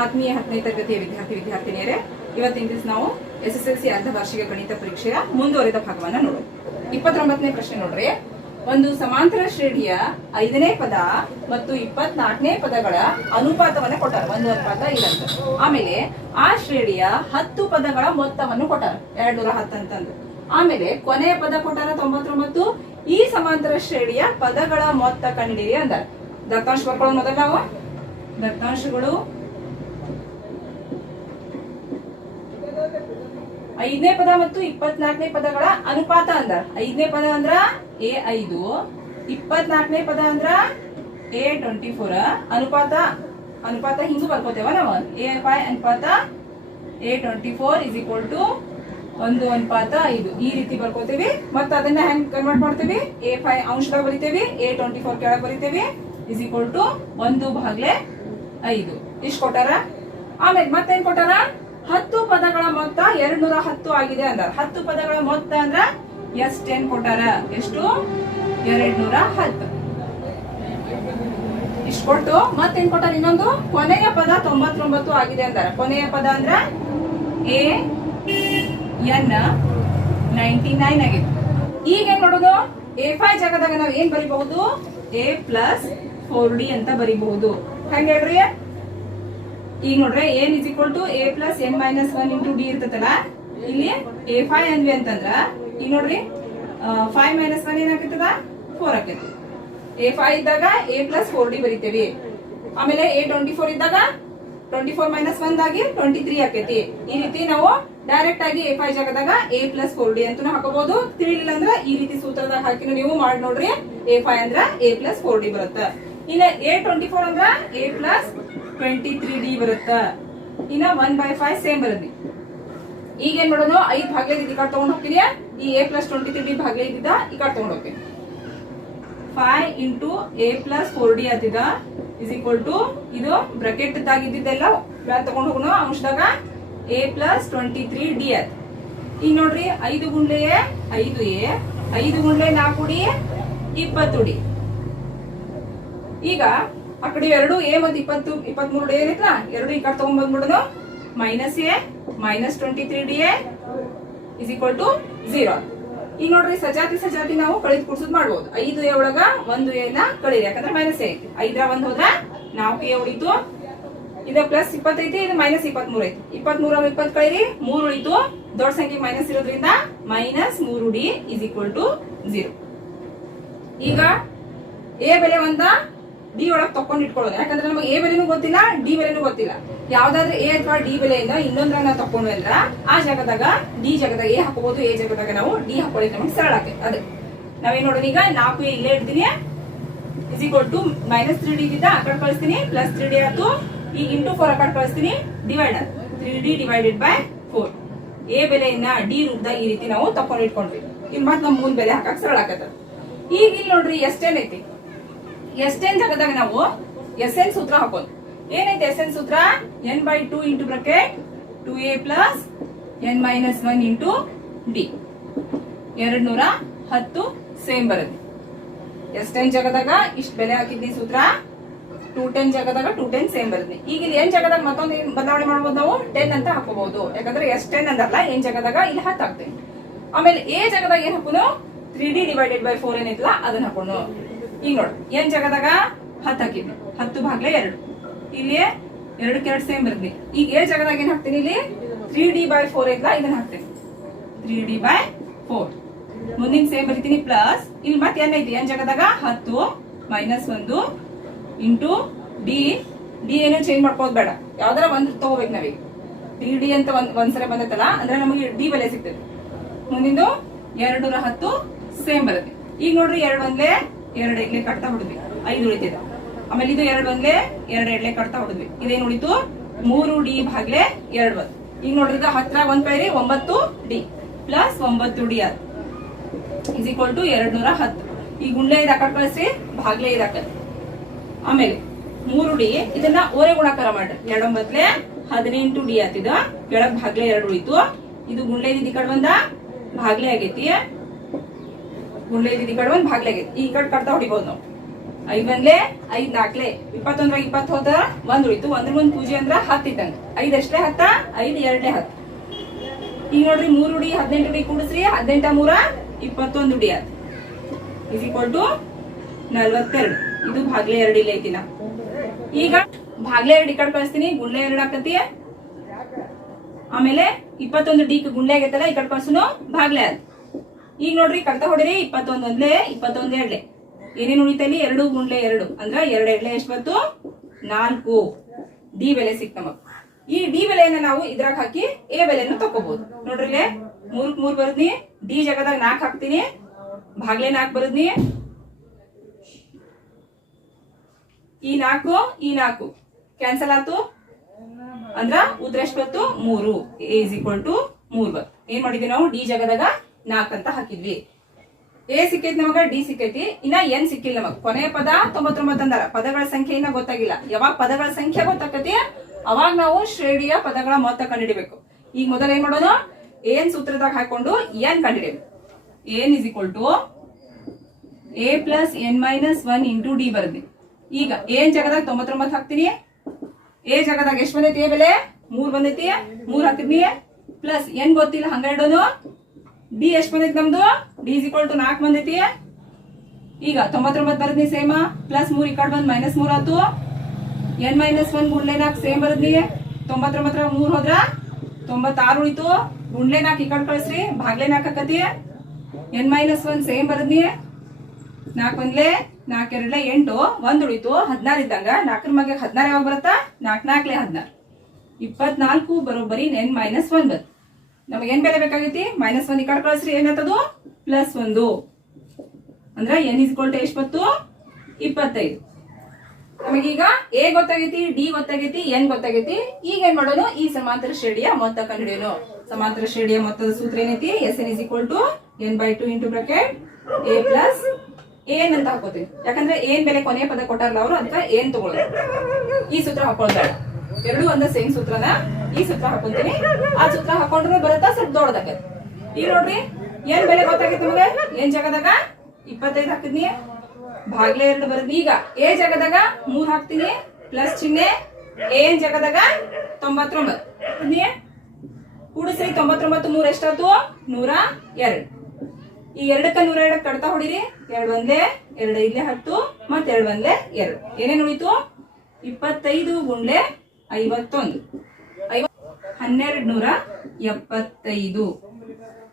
ಆತ್ಮೀಯ 10ನೇ ತರಗತಿಯ ವಿದ್ಯಾರ್ಥಿನಿಯರೇ, ಇವತ್ತಿನ ದಿವಸ ನಾವು SSLC ಅರ್ಧ ವಾರ್ಷಿಕ ಗಣಿತ ಪರೀಕ್ಷೆಯ ಮುಂದುವರೆದ ಭಾಗವನ್ನ ನೋಡೋಣ. 29ನೇ ಪ್ರಶ್ನೆ ನೋಡ್ರಿ. ಒಂದು ಸಮಾಂತರ ಶ್ರೇಣಿಯ 5ನೇ ಪದ ಮತ್ತು 24ನೇ ಪದಗಳ ಅನುಪಾತವನ್ನ ಕೊಟ್ಟಾರ. 1:5 ಆಮೇಲೆ ಆ ಶ್ರೇಣಿಯ 10 ಪದಗಳ ಮೊತ್ತವನ್ನು ಕೊಟ್ಟಾರ 210 ಅಂತಂದು. ಆಮೇಲೆ ಕೊನೆಯ ಪದ ಕೊಟ್ಟಾರ 99. ಈ ಸಮಾಂತರ ಶ್ರೇಣಿಯ ಪದಗಳ ಮೊತ್ತ ಕಂಡಿರಿ ಅಂದಾರ. ದತ್ತಾಂಶ ಬರ್ಕೊಳ್ಳೋ ಮೊದಲು ನಾವು ದತ್ತಾಂಶಗಳು 5ನೇ ಪದ ಮತ್ತು 24ನೇ ಪದಗಳ ಅನುಪಾತ ಅಂದಾರ. 5ನೇ ಪದ ಅಂದ್ರ A5, 24ನೇ ಪದ ಅಂದ್ರ A24. ಅನುಪಾತ ಹಿಂಗೂ ಬರ್ಕೋತೇವ ನಾವು. A5 ಅನುಪಾತ A24 = 1:5 ಈ ರೀತಿ ಬರ್ಕೋತೀವಿ. ಮತ್ತ ಅದನ್ನ ಹೆಂಗ್ ಕನ್ವರ್ಟ್ ಮಾಡ್ತೀವಿ? A5 ಅಂಶದಾಗ ಬರಿತೇವಿ, A24 ಕೆಳಗೆ ಬರಿತೇವಿ = 1/5 ಇಷ್ಟು ಕೊಟ್ಟಾರ. ಆಮೇಲೆ ಮತ್ತೇನ್ ಕೊಟ್ಟಾರ? 10 ಪದಗಳ ಮೊತ್ತ 210 ಆಗಿದೆ ಅಂದಾರ. 10 ಪದಗಳ ಮೊತ್ತ ಅಂದ್ರ S10 ಕೊಟ್ಟಾರ. ಎಷ್ಟು? 210 ಇಷ್ಟು ಕೊಟ್ಟು ಮತ್ತೇನ್ ಕೊಟ್ಟಾರ? ಇನ್ನೊಂದು ಕೊನೆಯ ಪದ 99 ಆಗಿದೆ ಅಂದಾರ. ಕೊನೆಯ ಪದ ಅಂದ್ರ N99 ಆಗಿದೆ. ಈಗ ಏನ್ ಮಾಡೋದು? A5 ಜಾಗದಾಗ ನಾವ್ ಏನ್ ಬರಿಬಹುದು? A+4D ಅಂತ ಬರಿಬಹುದು. ಹೆಂಗ ಹೇಳ್ರಿ? ಈಗ ನೋಡ್ರಿ n = A+n-1 × D ಇರ್ತದಲ್ಲ. ಇಲ್ಲಿ A5 ಅಂದ್ವಿ ಅಂತಂದ್ರ ಈಗ ನೋಡ್ರಿ 5 - 1 ಏನಾಗ್ತದ? 4 ಆಕೈತಿ. A5 ಇದ್ದಾಗ A+4D ಬರಿತೇವಿ. ಆಮೇಲೆ A24 ಇದ್ದಾಗ 24 - 1 ಆಗಿ 23 ಆಕೈತಿ. ಈ ರೀತಿ ನಾವು ಡೈರೆಕ್ಟ್ ಆಗಿ A5 ಜಾಗದಾಗ A+4D ಅಂತ ಹಾಕೋಬಹುದು. ತಿಳಿಲಿಲ್ಲ ಅಂದ್ರ ಈ ರೀತಿ ಸೂತ್ರದಾಗ ಹಾಕಿನ ನೀವು ಮಾಡಿ ನೋಡ್ರಿ. A5 ಅಂದ್ರ A+4D ಬರುತ್ತ. ಇನ್ನ A24 ಅಂದ್ರ A+23D ಬರುತ್ತ. ಇನ್ನ 1/5 ಸೇಮ್ ಬರುತ್ತೆ. ಈಗ ಏನ್ ಮಾಡೋಣ? 5 ಭಾಗ್ಲೆ ಈ ಕಡೆ ತಗೊಂಡ್ ಹೋಗ್ತೀನಿ. ಈ A+23D ಭಾಗ್ಲೆ ಇದ್ದಿದ್ದ ಈ ಕಡೆ ತಗೊಂಡ್ ಹೋಗ್ತೀನಿ. 5 × A+4D ಆತಿದ = ಇದು ಬ್ರಾಕೆಟ್ ದಾಗಿದ್ದೆಲ್ಲ ಬ್ಯಾಕ್ ತಗೊಂಡ್ ಹೋಗೋಣ. ಅಂಶದಾಗ A+23D ಆಯ್ತು. ಈಗ ನೋಡ್ರಿ 5 × 5A, 5 × 4D 20D. ಈಗ ಆ ಕಡೆ 2A ಮತ್ತು 23D ಏನಿತ್ತಲ್ಲ, 2 ಈ ಕಡೆ ತಗೊಂಡ್ ಬಂದ್ಬಿಡೋಣ. -A -23DA = 0. ಈಗ ನೋಡ್ರಿ ಸಜಾತಿ ನಾವು ಕಳಿದ್ ಕೂಡ್ಸೋದ್ ಮಾಡ್ಬೋದು. 5A ಒಳಗ 1A ನ ಕಳೀರಿ, ಯಾಕಂದ್ರೆ -A ಐತಿ. 5ರ 1 ಹೋದ್ರ 4A ಉಳಿತು. ಇದು +20 ಐತಿ, ಇದು -23 ಐತಿ. 23 20 ಕಳೀರಿ, 3 ಉಳಿತು. ದೊಡ್ಡ ಸಂಖ್ಯೆ ಮೈನಸ್ ಇರೋದ್ರಿಂದ -3D = 0. ಈಗ A ಬೆಲೆ 1 D ಒಳಗೆ ತಕೊಂಡ್ ಇಟ್ಕೊಳ್ಳೋದು. ಯಾಕಂದ್ರೆ ನಮಗೆ A ಬೆಲೆನೂ ಗೊತ್ತಿಲ್ಲ, D ಬೆಲೆನೂ ಗೊತ್ತಿಲ್ಲ. ಯಾವ್ದಾದ್ರೆ A ಅಥವಾ D ಬೆಲೆಯಿಂದ ಇನ್ನೊಂದ್ರಾಗ ನಾವು ತಕೊಂಡ್ವಿ ಅಂದ್ರ ಆ ಜಾಗದಾಗ D ಜಾಗದಾಗ A ಹಾಕೋಬಹುದು, A ಜಾಗದಾಗ ನಾವು D ಹಾಕೊಳ್ಳಿ. ನಮಗೆ ಸರಳ ಆಕೈತಿ. ಅದೇ ನಾವೇನ್ ನೋಡೋಣ. ಈಗ 4A ಇಲ್ಲೇ ಇಡ್ತೀನಿ = -3D ಇದ್ದ ಆ ಕಡೆ ಕಳಿಸ್ತೀನಿ, +3D ಆಯ್ತು. ಈ × 4 ಆ ಕಡೆ ಕಳಿಸ್ತೀನಿ, ಡಿವೈಡ್ 3D / 4. A ಬೆಲೆಯನ್ನ D ರೂಪದಾಗ ಈ ರೀತಿ ನಾವು ತಕೊಂಡ್ ಇಟ್ಕೊಂಡ್ವಿ. ಇಲ್ಲಿ ಮತ್ತೆ ನಮ್ ಮುಂದ್ ಬೆಲೆ ಹಾಕಕ್ ಸರಳ ಆಕತ್ತ. ಈಗ ಇಲ್ಲಿ ನೋಡ್ರಿ S10 ಐತಿ. S10 ಜಾಗದಾಗ ನಾವು SN ಸೂತ್ರ ಹಾಕೋದು. ಏನೈತಿ SN ಸೂತ್ರ? n/2 × bracket 2A + n-1 × D 210 same ಬರುತ್ತೆ. S10 ಜಾಗದಾಗ ಇಷ್ಟ ಬೆಲೆ ಹಾಕಿದ್ನಿ ಸೂತ್ರ. 210 ಜಾಗದಾಗ 210 ಸೇಮ್ ಬರುತ್ತೆ. ಈಗ ಇಲ್ಲಿ n ಜಾಗದಾಗ ಮತ್ತೊಂದು ಬದಲಾವಣೆ ಮಾಡಬಹುದು. ನಾವು 10 ಅಂತ ಹಾಕೋಬಹುದು. ಯಾಕಂದ್ರೆ S10 ಅಂದಲ್ಲ, n ಜಾಗದಾಗ ಇಲ್ಲಿ 10 ಹಾಕ್ತೇವೆ. ಆಮೇಲೆ A ಜಾಗದಾಗ ಏನ್ ಹಾಕೋನು? 3D / 4 ಏನೈತಲ್ಲ ಅದನ್ನ ಹಾಕೋನು. ಈಗ ನೋಡಿ n ಜಾಗದಾಗ 10 ಹಾಕಿದ್ನಿ, 10 ಭಾಗ್ಲೆ 2. ಇಲ್ಲಿ 2 × 2 ಸೇಮ್ ಬರ್ತದೆ. ಈಗ A ಜಾಗದಾಗ ಏನ್ ಹಾಕ್ತೀನಿ? ಇಲ್ಲಿ 3D / 4 ಐತಲ್ಲ ಇದನ್ನ ಹಾಕ್ತೇನೆ. 3D / 4 ಮುಂದಿನ ಸೇಮ್ ಬರಿತೀನಿ ಪ್ಲಸ್. ಇಲ್ಲಿ ಮತ್ತೆ n ಐತಿ. n ಜಾಗದಾಗ 10 -1 × D. D ಏನೋ ಚೇಂಜ್ ಮಾಡ್ಕೋದ್ ಬೇಡ, ಯಾವ್ದಾರ ಒಂದು ತಗೋಬೇಕು ನಾವೀಗ. 3D ಅಂತ ಒಂದ್ಸಲ ಬಂದೈತಲ್ಲ ಅಂದ್ರೆ ನಮಗೆ D ಬೆಲೆ ಸಿಗ್ತದೆ. ಮುಂದಿಂದು 210 ಸೇಮ್ ಬರುತ್ತೆ. ಈಗ ನೋಡ್ರಿ 2 1 2 ಇಡ್ಲೆ ಕಟ್ತಾ ಹೊಡೆದ್ವಿ, 5 ಉಳಿತಿದ. ಆಮೇಲೆ ಇದು 2 1 2 ಇಡ್ಲೆ ಕಟ್ತಾ ಹೊಡೆದ್ವಿ. ಇದೇನ್ ಉಳಿತು? 3D / 2. ಈಗ ನೋಡ್ರಿ ಇದು 10 1 ಕಳೀರಿ, 9D + 9D ಆಯ್ತು = 210. ಈ ಗುಂಡ್ಲೆ ಇದು ಆ ಕಡೆ ಕಳಿಸಿ, ಭಾಗ್ಲೆ ಇದು ಹಾಕಿ. ಆಮೇಲೆ 3D ಇದನ್ನ ಓರೆ ಗುಣಾಕಾರ ಮಾಡ್ರಿ. 2 9 18D ಆತಿದ. ಕೆಳಗ್ ಭಾಗ್ಲೆ 2 ಉಳಿತು. ಇದು ಗುಂಡ್ಲೆ ಈ ಕಡೆ ಬಂದ ಭಾಗ್ಲೆ ಆಗೈತಿ. ಗುಂಡ್ಲೆ ಈ ಕಡೆ ಬಂದ್ ಭಾಗ್ಲೆ ಆಗೈತಿ. ಈ ಕಡೆ ಕಟ್ತಾ ಹೊಡಿಬಹುದು ನಾವು. 5 ಒಂದ್ಲೆ 5 4 21 20 ಹೋದ 1 ಉಳಿತು 1 1 ಪೂಜೆ ಅಂದ್ರ 10 ಇದ್ದಂಗ 5 ಎಷ್ಟೇ 10 5 2 10 ಈಗ ನೋಡ್ರಿ 3 ಉಡಿ 18 ಉಡಿ ಕೂಡಿಸ್ರಿ 18 3 21 ಉಡಿ ಆಯ್ತು ಇಸ್ ಈಕ್ವಲ್ ಟು 42 ಇದು ಭಾಗ್ಲೆ 2 ಇಲ್ಲಿ ಐತಿ ನಾ ಈಗ ಭಾಗ್ಲೆ 2 ಈ ಕಡೆ ಕಳಿಸ್ತೀನಿ ಗುಂಡ್ಲೆ 2 ಆಕತಿ ಆಮೇಲೆ 21 ಡಿ ಗುಂಡ್ಲೆ ಆಗೈತಲ್ಲ ಈ ಕಡೆ ಕಳ್ಸುನು ಭಾಗ್ಲೆ ಆದ್ ಈಗ ನೋಡ್ರಿ ಕಡ್ತಾ ಹೊಡಿರಿ 21 ಒಂದ್ಲೆ 21 ಎರಡ್ಲೆ ಏನೇನು ಉಳಿತಲ್ಲಿ 2 ಗುಂಡ್ಲೆ 2 ಅಂದ್ರ 2 ಎರಡ್ಲೆ ಎಷ್ಟು ಬಂತು 4 ಡಿ ಬೆಲೆ ಸಿಕ್ತ ನಮಗ್ ಈ ಡಿ ಬೆಲೆಯನ್ನ ನಾವು ಇದ್ರಾಗ ಹಾಕಿ ಎ ಬೆಲೆಯನ್ನು ತಕೋಬಹುದು ನೋಡ್ರಿ ಇಲ್ಲೇ 3 3 ಬರದ್ನಿ ಡಿ ಜಾಗದಾಗ 4 ಹಾಕ್ತೀನಿ ಭಾಗ್ಲೆ 4 ಬರದ್ನಿ ಈ 4 ಈ 4 ಕ್ಯಾನ್ಸಲ್ ಆಯ್ತು ಅಂದ್ರ ಉತ್ತರ ಎಷ್ಟು ಬಂತು 3 ಎ ಇಸ್ ಈಕ್ವಲ್ ಟು 3 ಬಂತು ಏನ್ ಮಾಡಿದ್ವಿ ನಾವು ಡಿ ಜಾಗದಾಗ 4 ಅಂತ ಹಾಕಿದ್ವಿ ಎ ಸಿಕ್ಕೈತಿ ನಮಗ ಡಿ ಸಿಕ್ಕೈತಿ ಇನ್ನ ಎನ್ ಸಿಕ್ಕಿಲ್ಲ ನಮಗ್ ಕೊನೆಯ ಪದ 99 ಅಂದಾರ ಪದಗಳ ಸಂಖ್ಯೆ ಇನ್ನ ಗೊತ್ತಾಗಿಲ್ಲ ಯಾವಾಗ ಪದಗಳ ಸಂಖ್ಯೆ ಗೊತ್ತಾಕತಿ ಅವಾಗ ನಾವು ಶ್ರೇಣಿಯ ಪದಗಳ ಮೊತ್ತ ಕಂಡುಹಿಡಿಬೇಕು ಈಗ ಮೊದಲ ಏನ್ ಮಾಡೋದು ಏನ್ ಸೂತ್ರದಾಗ ಹಾಕೊಂಡು ಎನ್ ಕಂಡುಹಿಡಿಬೇಕು ಏನ್ is equal to a plus n minus 1 into d ಬರ್ದಿ ಈಗ ಏನ್ ಜಾಗದಾಗ 99 ಹಾಕ್ತೀನಿ ಎ ಜಾಗದಾಗ ಎಷ್ಟು ಬಂದೈತಿ ಎ ಬೆಲೆ 3 ಬಂದೈತಿ 3 ಹಾಕಿದ್ನಿ ಪ್ಲಸ್ ಎನ್ ಗೊತ್ತಿಲ್ಲ ಹಂಗ ಇಡೋನು ಡಿ ಎಷ್ಟು ಬಂದೈತಿ ನಮ್ದು ಡಿ ಇಸ್ ಈಕ್ವಲ್ ಟು 4 ಬಂದೈತಿ ಈಗ 99 ಬರದ್ನಿ ಸೇಮ ಪ್ಲಸ್ 3 ಈ ಕಡೆ ಬಂದ್ ಮೈನಸ್ 3 ಆತು ಎನ್ ಮೈನಸ್ 1 ಗುಂಡ್ಲೆ 4 ಸೇಮ್ ಬರದ್ನಿ 99 3 ಹೋದ್ರ 96 ಉಳಿತು ಗುಂಡ್ಲೆ 4 ಈ ಕಡೆ ಕಳಿಸ್ರಿ ಭಾಗ್ಲೆ 4 ಆಕತಿ ಎನ್ ಮೈನಸ್ 1 ಸೇಮ್ ಬರದ್ನಿ 4 ಒಂದ್ಲೆ 4 ಎರಡ್ಲೆ 8 1 ಉಳಿತು 16 ಇದ್ದಂಗ 4 ಮಗೆ 16 ಯಾವಾಗ ಬರುತ್ತಾ 4 4 16 24 ಬರೋಬ್ಬರಿ ಎನ್ ಮೈನಸ್ 1 ಬಂತು ನಮಗೆ ಏನ್ ಬೆಲೆ ಬೇಕಾಗೈತಿ ಮೈನಸ್ 1 ಈ ಕಡೆ ಕಳಿಸ್ರಿ ಏನಾಯ್ತದು ಪ್ಲಸ್ 1 ಅಂದ್ರ ಎನ್ ಇಸ್ ಈಕ್ವಲ್ ಟು ಎಷ್ಟು ಬಂತು 25 ನಮಗೀಗ ಎ ಗೊತ್ತಾಗೈತಿ ಡಿ ಗೊತ್ತಾಗೈತಿ ಎನ್ ಗೊತ್ತಾಗೈತಿ ಈಗ ಏನ್ ಮಾಡೋಣ ಈ ಸಮಾಂತರ ಶ್ರೇಣಿಯ ಮೊತ್ತ ಕಂಡುಹಿಡಿಯೋಣ ಸಮಾಂತರ ಶ್ರೇಣಿಯ ಮೊತ್ತದ ಸೂತ್ರ ಏನೈತಿ S n is equal to n/2 into bracket a plus ಏನ್ ಅಂತ ಹಾಕೋತೀವಿ ಯಾಕಂದ್ರೆ ಏನ್ ಬೆಲೆ ಕೊನೆಯ ಪದ ಕೊಟ್ಟಾರಲ್ಲ ಅವರು ಅದಕ್ಕೆ ಏನ್ ತಗೊಳ್ಳೋದು ಈ ಸೂತ್ರ ಹಾಕೊಳ್ಬೇಡ ಎರಡು ಒಂದ ಸೇಮ್ ಸೂತ್ರನ ಈ ಸೂತ್ರ ಹಾಕೊಂತೀನಿ ಆ ಸೂತ್ರ ಹಾಕೊಂಡ್ರೆ ಬರುತ್ತಾ ಸ್ವಲ್ಪ ದೊಡ್ಡದಾಗತ್ತೆ ಈಗ ನೋಡ್ರಿ ಏನ್ ಬೆಲೆ ಗೊತ್ತಾಗೈತಿ ನಮಗೆ ಏನ್ ಜಾಗದಾಗ 25 ಹಾಕಿದ್ನಿ ಭಾಗ್ಲೆ 2 ಬರದ್ನಿ ಈಗ ಎ ಜಾಗದಾಗ 3 ಹಾಕ್ತೀನಿ ಪ್ಲಸ್ ಚಿಹ್ನೆ ಏನ್ ಜಾಗದಾಗ 99 ಕೂಡಿಸ್ರಿ 99 3 ಎಷ್ಟಾಯ್ತು 102 ಈ 2ಕ್ಕ 102 ಕಡ್ತಾ ಹೊಡಿರಿ 2 ಒಂದ್ಲೆ 2 ಇಲ್ಲೇ 10 ಮತ್ತೆ 2 ಒಂದ್ಲೆ 2 ಏನೇನು ಉಳಿತು 25 ಗುಂಡ್ಲೆ 51 1275